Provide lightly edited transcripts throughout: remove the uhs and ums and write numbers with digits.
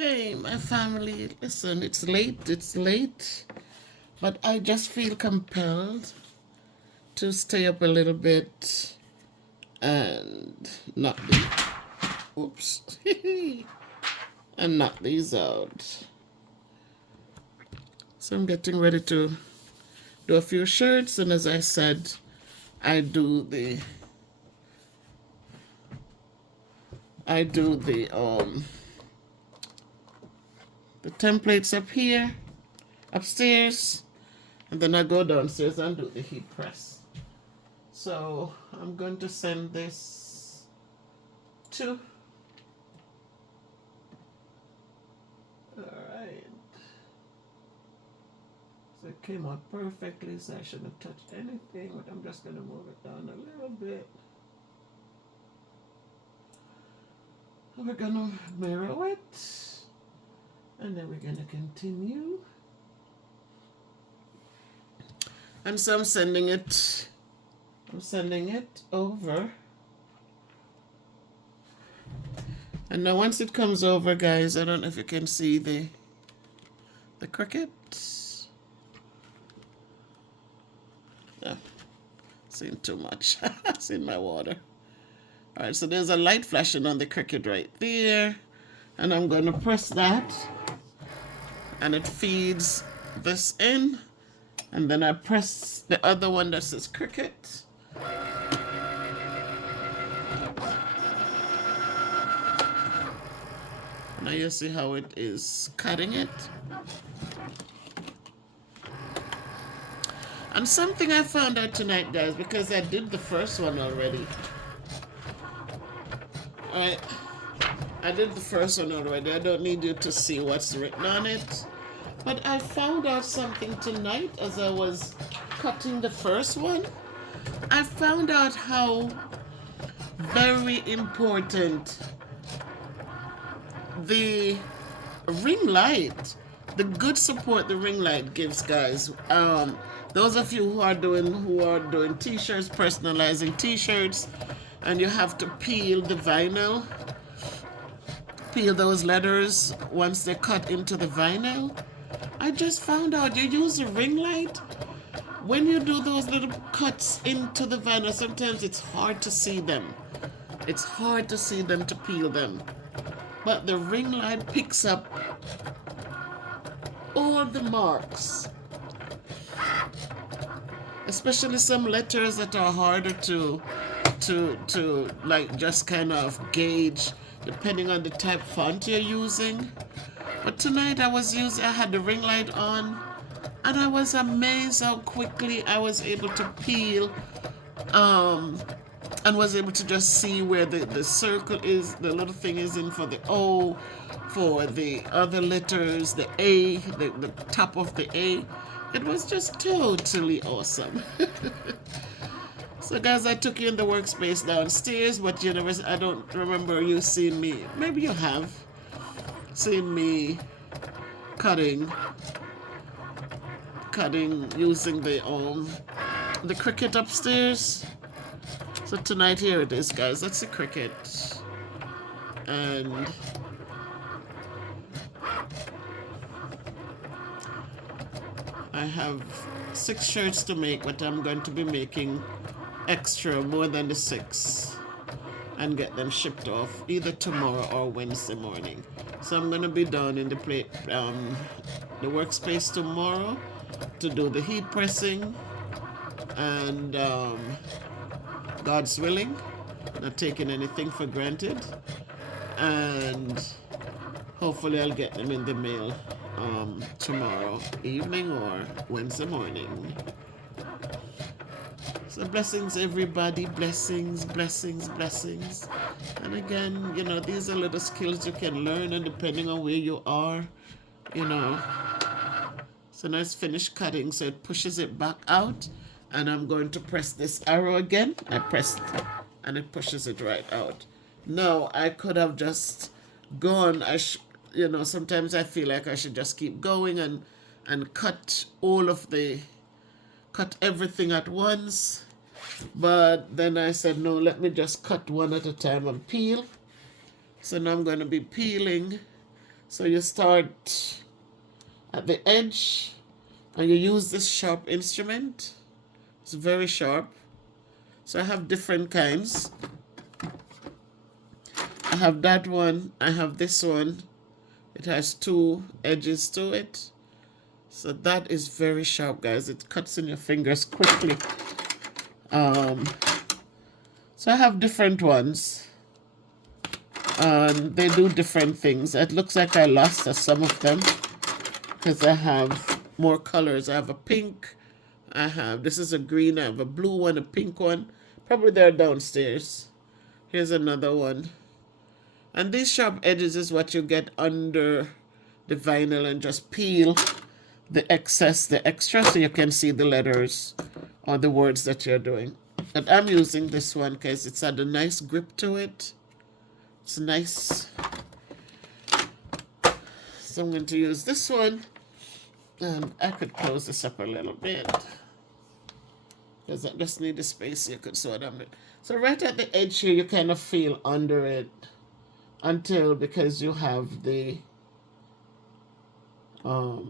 Hey, my family, listen, it's late, but I just feel compelled to stay up a little bit and knock these, oops, and knock these out. So I'm getting ready to do a few shirts, and as I said, I do the, I do the templates up here, upstairs, and then I go downstairs and do the heat press. So I'm going to send this to, all right. So it came out perfectly, so I shouldn't have touched anything, but I'm just gonna move it down a little bit. We're gonna mirror it, and then we're gonna continue. And so I'm sending it over. And now once it comes over, guys, I don't know if you can see the cricket. No, seen too much. Seen my water. All right, so there's a light flashing on the cricket right there, and I'm going to press that, and it feeds this in, and then I press the other one that says cricket. Now you see how it is cutting it. And something I found out tonight, guys, because I did the first one already. Alright, I did the first one already. I don't need you to see what's written on it. But I found out something tonight as I was cutting the first one. I found out how very important the ring light, the good support the ring light gives, guys. Those of you who are doing t-shirts, personalizing t-shirts, and you have to peel the vinyl, peel those letters once they're cut into the vinyl. I just found out you use a ring light. When you do those little cuts into the vinyl, sometimes it's hard to see them. It's hard to see them, to peel them. But the ring light picks up all the marks, especially some letters that are harder to like just kind of gauge depending on the type font you're using. But tonight I had the ring light on, and I was amazed how quickly I was able to peel and was able to just see where the circle is, the little thing is in for the O, for the other letters, the A, the top of the A. It was just totally awesome. So guys, I took you in the workspace downstairs, but I don't remember you seeing me. Maybe you have seen me cutting using the cricket upstairs. So tonight, here it is, guys. That's the cricket. And I have 6 shirts to make, but I'm going to be making extra, more than the 6, and get them shipped off either tomorrow or Wednesday morning. So I'm going to be down in the workspace tomorrow to do the heat pressing, and God's willing, not taking anything for granted, and hopefully I'll get them in the mail tomorrow evening or Wednesday morning. So blessings, everybody. Blessings, blessings, blessings. And again, these are little skills you can learn, and depending on where you are, So now it's finished cutting, so it pushes it back out, and I'm going to press this arrow again. I pressed, and it pushes it right out. Now, I could have just gone. Sometimes I feel like I should just keep going and cut everything at once. But then I said, no, let me just cut one at a time and peel. So now I'm going to be peeling So you start at the edge and you use this sharp instrument. It's very sharp. So I have different kinds. I have that one, I have this one. It has two edges to it. So that is very sharp, guys. It cuts in your fingers quickly. So I have different ones. And they do different things. It looks like I lost some of them because I have more colors. I have a pink. This is a green. I have a blue one, a pink one. Probably they're downstairs. Here's another one. And these sharp edges is what you get under the vinyl, and just peel the excess, the extra, so you can see the letters or the words that you're doing. And I'm using this one because it's had a nice grip to it. It's nice. So I'm going to use this one. And I could close this up a little bit, because I just need the space so you could sew it on it. So right at the edge here, you kind of feel under it until, because you have the what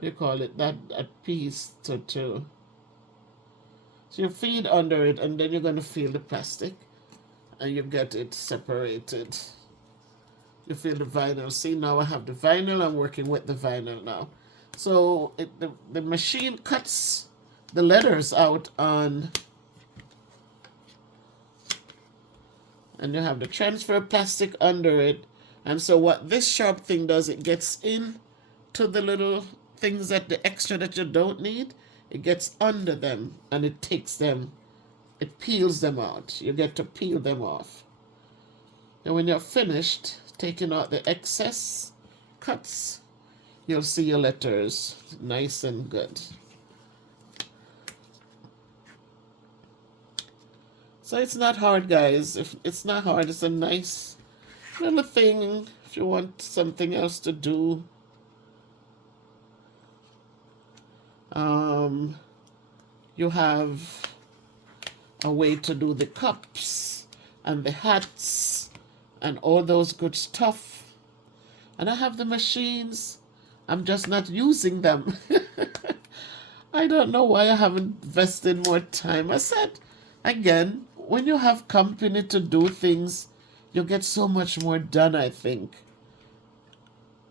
do you call it, that piece to so you feed under it, and then you're going to feel the plastic and you get it separated. You feel the vinyl. See, now I have the vinyl. I'm working with the vinyl now. So the machine cuts the letters out on, and you have the transfer plastic under it. And so what this sharp thing does, it gets in to the little things, that the extra that you don't need, it gets under them and it takes them, it peels them out. You get to peel them off. And when you're finished taking out the excess cuts, you'll see your letters nice and good. So it's not hard, guys. If it's not hard, it's a nice little thing if you want something else to do. You have a way to do the cups and the hats and all those good stuff. And I have the machines. I'm just not using them. I don't know why I haven't invested more time. I said, again, when you have company to do things, you get so much more done, I think.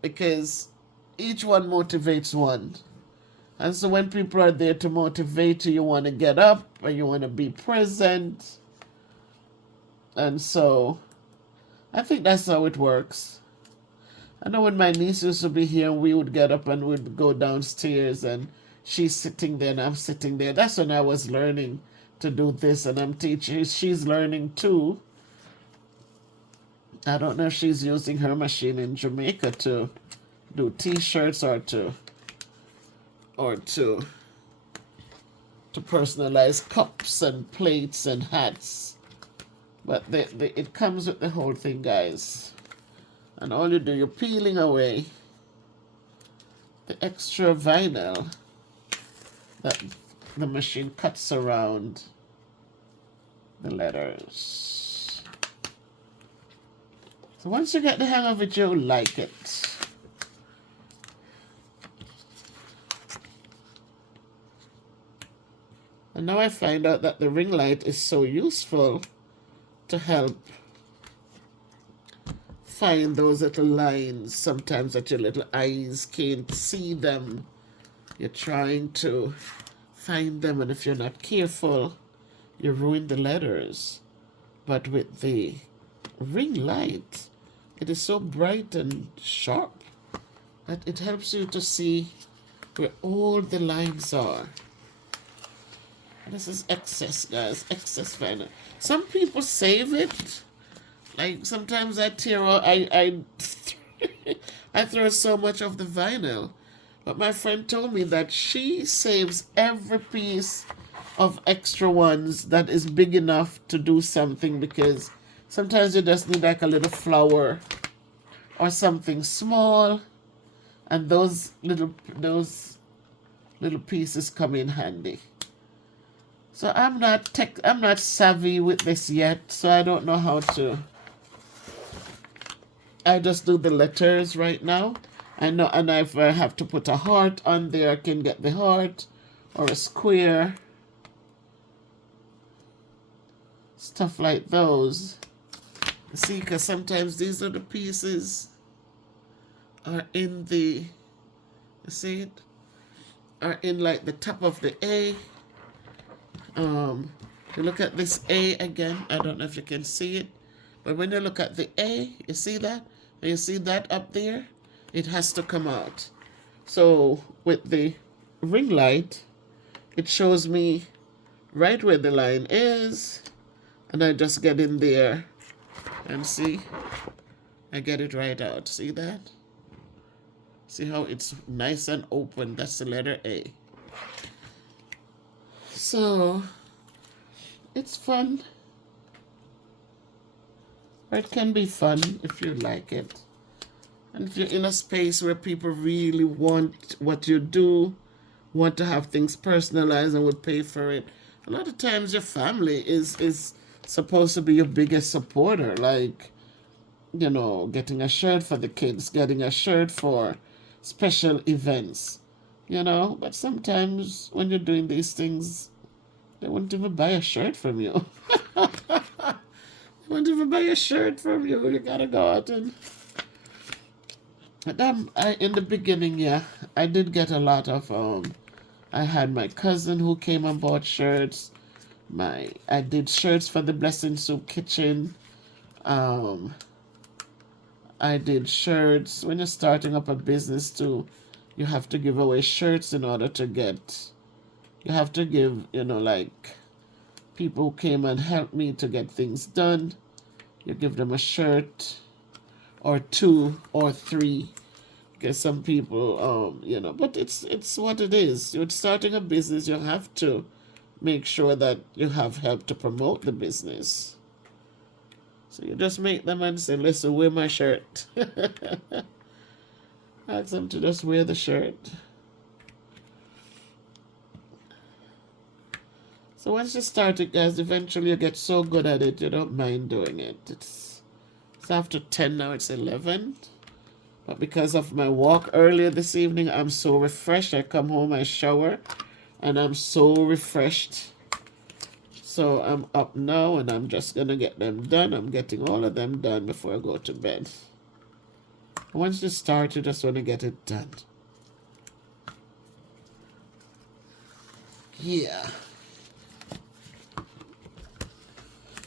Because each one motivates one. And so when people are there to motivate you, you want to get up and you want to be present. And so I think that's how it works. I know when my niece used to be here, we would get up and we'd go downstairs, and she's sitting there and I'm sitting there. That's when I was learning to do this, and I'm teaching. She's learning too. I don't know if she's using her machine in Jamaica to do t-shirts or to personalize cups and plates and hats. But it comes with the whole thing, guys. And all you do, you're peeling away the extra vinyl that the machine cuts around the letters. So once you get the hang of it, you'll like it. And now I find out that the ring light is so useful to help find those little lines sometimes that your little eyes can't see them. You're trying to find them, and if you're not careful, you ruin the letters. But with the ring light, it is so bright and sharp that it helps you to see where all the lines are. This is excess, guys. Excess vinyl. Some people save it. Like sometimes I tear out, I throw so much of the vinyl. But my friend told me that she saves every piece of extra ones that is big enough to do something, because sometimes you just need like a little flower or something small, and those little pieces come in handy. So I'm not savvy with this yet, so I don't know how to I just do the letters right now. I know, and if I have to put a heart on there, I can get the heart or a square. Stuff like those. See, because sometimes these are the pieces are in the, you see it? Are in like the top of the A. You look at this A again. I don't know if you can see it. But when you look at the A, you see that? And you see that up there? It has to come out. So with the ring light, it shows me right where the line is. And I just get in there and see. I get it right out. See that? See how it's nice and open? That's the letter A. So it's fun. Or it can be fun if you like it. And if you're in a space where people really want what you do, want to have things personalized and would pay for it, a lot of times your family is supposed to be your biggest supporter. Like, you know, getting a shirt for the kids, getting a shirt for special events, you know. But sometimes when you're doing these things, they won't even buy a shirt from you. They won't even buy a shirt from you. You gotta go out and... in the beginning, yeah, I did get a lot of... I had my cousin who came and bought shirts. I did shirts for the Blessing Soup Kitchen. I did shirts. When you're starting up a business too, you have to give away shirts in order to get... You have to give, you know, like... People who came and helped me to get things done. You give them a shirt or 2 or 3. Because some people, you know, but it's what it is. You're starting a business, you have to make sure that you have help to promote the business. So you just make them and say, listen, wear my shirt. Ask them to just wear the shirt. So once you start it, guys, eventually you get so good at it, you don't mind doing it. It's after 10 now, it's 11. But because of my walk earlier this evening, I'm so refreshed. I come home, I shower, and I'm so refreshed. So I'm up now, and I'm just going to get them done. I'm getting all of them done before I go to bed. Once you start, you just want to get it done. Yeah.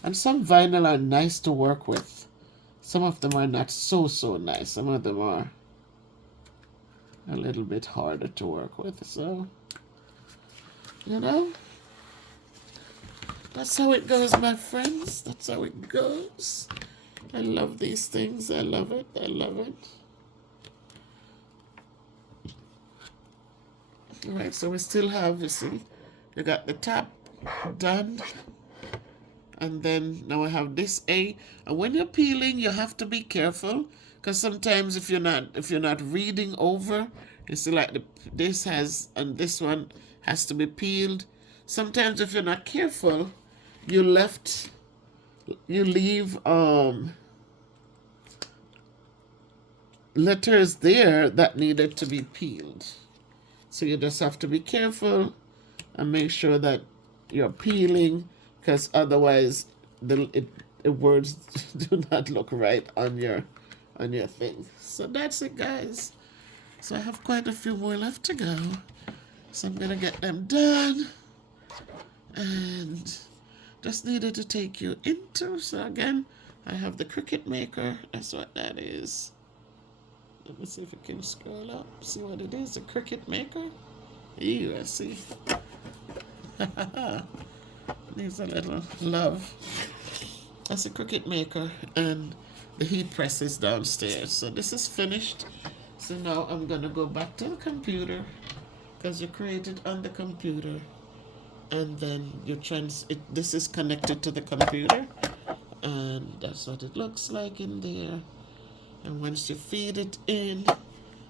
And some vinyl are nice to work with. Some of them are not so nice. Some of them are a little bit harder to work with. So, you know, that's how it goes, my friends. That's how it goes. I love these things. I love it. I love it. All right, so we still have, you see, you got the top done. And then now I have this A. And when you're peeling, you have to be careful, because sometimes if you're not reading over, you see like this has, and this one has to be peeled. Sometimes if you're not careful, you leave letters there that needed to be peeled. So you just have to be careful and make sure that you're peeling, because otherwise the words do not look right on your thing. So that's it, guys. So I have quite a few more left to go. So I'm gonna get them done. And just needed to take you into, so again, I have the Cricut Maker. That's what that is. Let me see if I can scroll up, see what it is. The Cricut Maker. Ew, I see. Needs a little love. That's a Cricut Maker, and the heat press is downstairs. So this is finished. So now I'm gonna go back to the computer, because you created on the computer, and then this is connected to the computer, and that's what it looks like in there. And once you feed it in,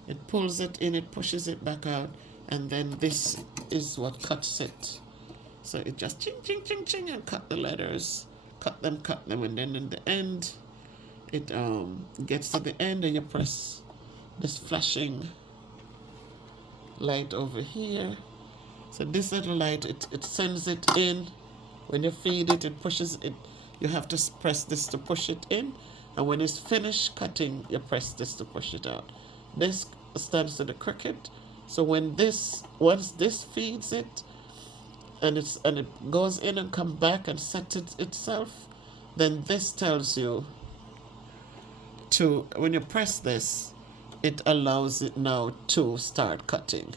it pulls it in, it pushes it back out, and then this is what cuts it. So it just ching, ching, ching, ching, and cut the letters. Cut them, and then in the end, it gets to the end and you press this flashing light over here. So this little light, it sends it in. When you feed it, it pushes it. You have to press this to push it in. And when it's finished cutting, you press this to push it out. This stands to the cricket. So once this feeds it, and it goes in and come back and sets itself, then this tells you to, when you press this, it allows it now to start cutting.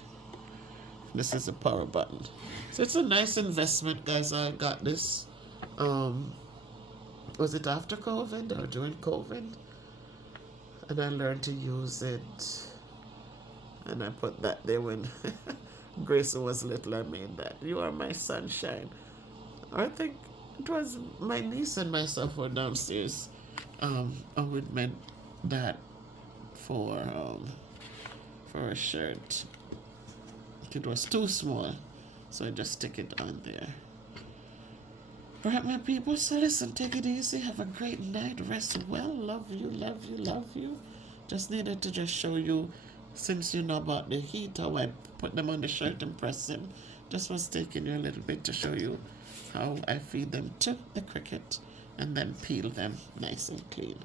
This is the power button. So it's a nice investment, guys. I got this, was it after COVID or during COVID? And I learned to use it. And I put that there when Grayson was little. I made that. You are my sunshine. I think it was my niece and myself were downstairs. And we made that for a shirt. It was too small, so I just stick it on there. Alright, my people, so listen, take it easy, have a great night, rest well, love you, love you, love you. Just needed to just show you, since you know about the heat, how I put them on the shirt and press them. Just was taking you a little bit to show you how I feed them to the cricket and then peel them nice and clean.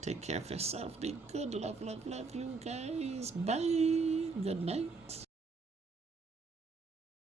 Take care of yourself, be good, love, love, love you guys, bye, good night.